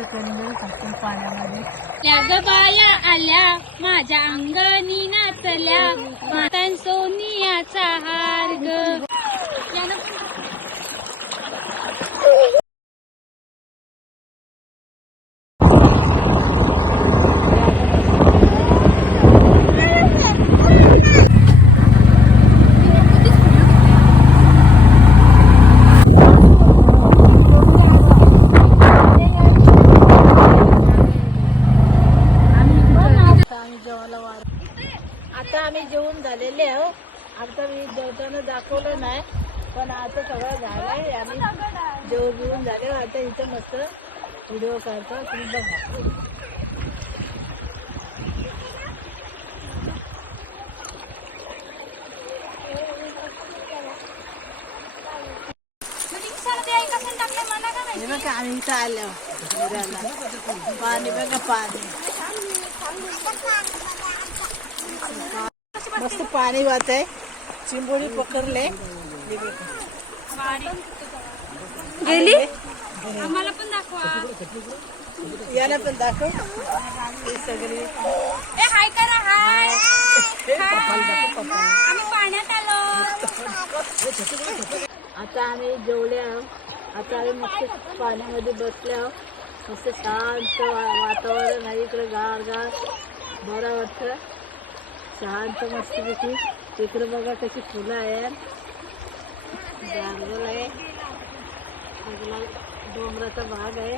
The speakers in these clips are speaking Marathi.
तर कलिंगड टाकून पाण्यामध्ये. त्याग बाया आल्या माझ्या अंगणी नाचल्या. मातान सोनियाचा हार ग यानं आता आम्ही जेवायला वाढ आता आम्ही जेवून झालेले आहो. आता मी जेवताना दाखवलं नाही पण आता सगळं झालंय. आम्ही जेवण जेवून झाले. आता इथं मस्त व्हिडिओ काढतो. तुम्ही बघा. हे बघा आम्ही इथं आलो. पाणी बघा पाणी. मस्त पाणी वाहत आहे चिंबोरी पकडले. गेली? आम्हाला पण दाखवा. याला पण दाखव. सगळे. ए हाय करा हाय. आम्ही पाण्यात आलो. आता आम्ही जेवले आहोत आता आम्ही मस्त पाण्यामध्ये बसले आहोत मस्त शांत वा- वातावरण आहे. इकडे गार गार बरं वाटतं. शांत मस्तपैकी इकडे बघा कशी फुलं आहेत. जंगल आहे. डोंगराचा भाग आहे.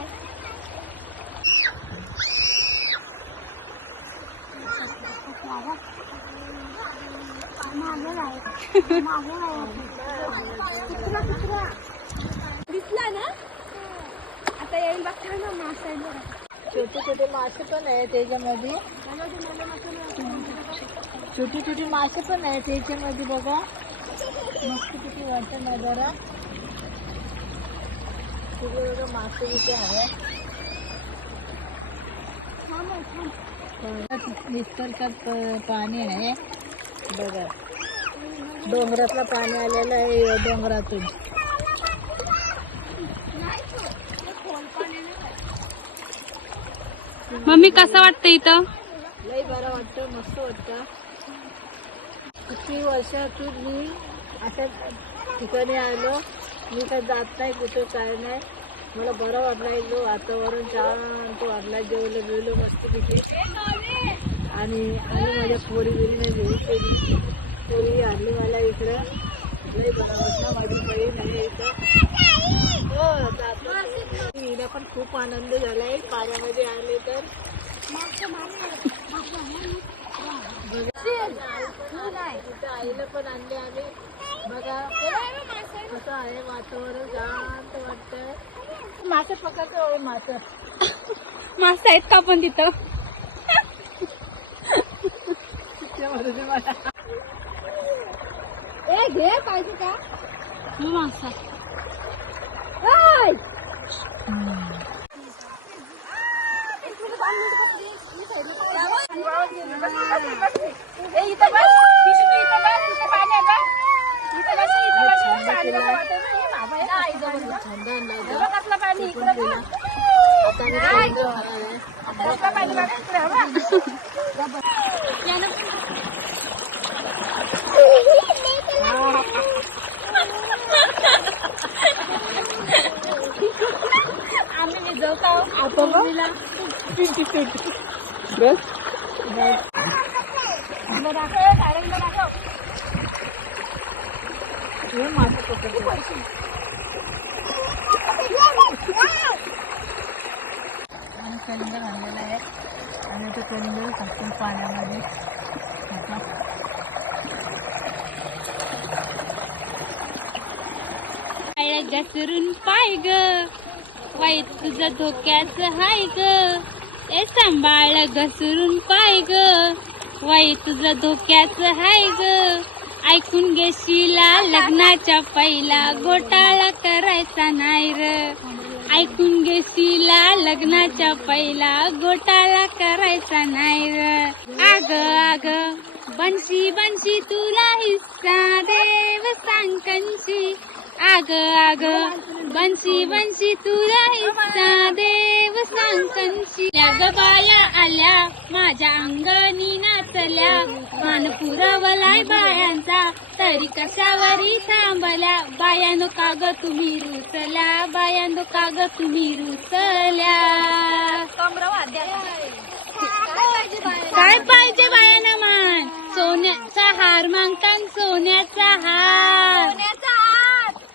दिसला ना? आता येईल बघता ना मासा छोटे छोटे मासे पण आहेत त्याच्यामध्ये. छोटी छोटी मासे पण आहेत त्याच्यामध्ये बघा. मस्त किती वाटतं नजारा. तिथे बघा मासे तिथे आहे निसर्गात प- पाणी आहे. बघा. डोंगरातलं पाणी आलेलं आहे डोंगरातून. मम्मी कसं वाटतं इथं? लई बरं वाटतं मस्त वाटतं. किती वर्षातून मी अशा ठिकाणी आलो. मी काय जात नाही कुठं काय नाही. मला बरं वाटलं इथं वातावरण शांत वाटलं जेवलं बिवलं मस्त तिथे आणि आणि माझ्या पोरी बिरीने घेऊन केली पोरी आणली मला इकडं. लय बरं वाटलं माझी बहीण आहे इथं. हो जातो. हिला पण खूप आनंद झालाय. पाण्यामध्ये आले तर तिथं आईला पण आणले आम्ही. बघा कसं आहे वातावरण शांत वाटतंय. मासे पकडतो हो मासे. मासा आहेत का पण तिथं? ए घे पाहिजे का? मासा. आता आम्ही थंड होणार आहे. आम्ही जाऊ आता बघ. पिंकी, पिंकी. बस. बस. हे मासे पकडतो. आणि कलिंगड आणलेलं आहे. आणि आता कलिंगड टाकून पाण्यामध्ये घसरून पाय ग. वाईट तुझं धोक्याचं हाय ग. ए सांभाळ घसरून पाय ग. वाई तुझं धोक्याचं हाय ग. ऐकून घेशीला लग्नाच्या पहिला घोटाळा करायचा नाही र. ऐकून घेशीला लग्नाच्या पहिला घोटाळा करायचा नाही र आग आग. बनशी बनशी तुला हिस्सा देव सांगकंशी आग आग. बनशी बनशी तुला हिस्सा देव सांग ग बाया आल्या माझ्या अंगणी नाचल्या मान पुरवलाय बायांचा. तरी कशावरी थांबल्या? बायानो का ग तुम्ही रुचल्या बायानो का तुम्ही रुचल्या काय पाहिजे बायाना मान? सोन्याचा हार मागतान सोन्याचा हार.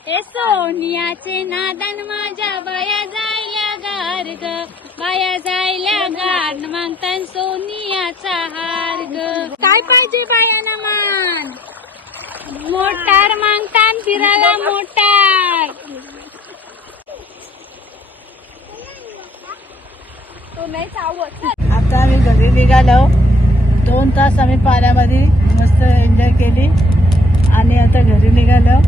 हे सोनियाचे नादन माझ्या बाया जायल्या गार ग बाया जायल्या गार मागतान सोनियाचा काय पाहिजे बायाना मान मोटार मागतान फिरायला मोटार. आता आम्ही घरी निघालो. दोन तास आम्ही पाण्यामध्ये मस्त एन्जॉय केली. आणि आता घरी निघालो.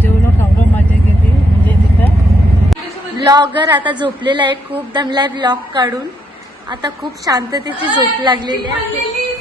जेवलो खावलो मजा केली. म्हणजे तिथं. ब्लॉगर आता झोपलेला आहे. खूप दमलाय ब्लॉग काढून. आता खूप शांततेची झोप लागलेली आहे.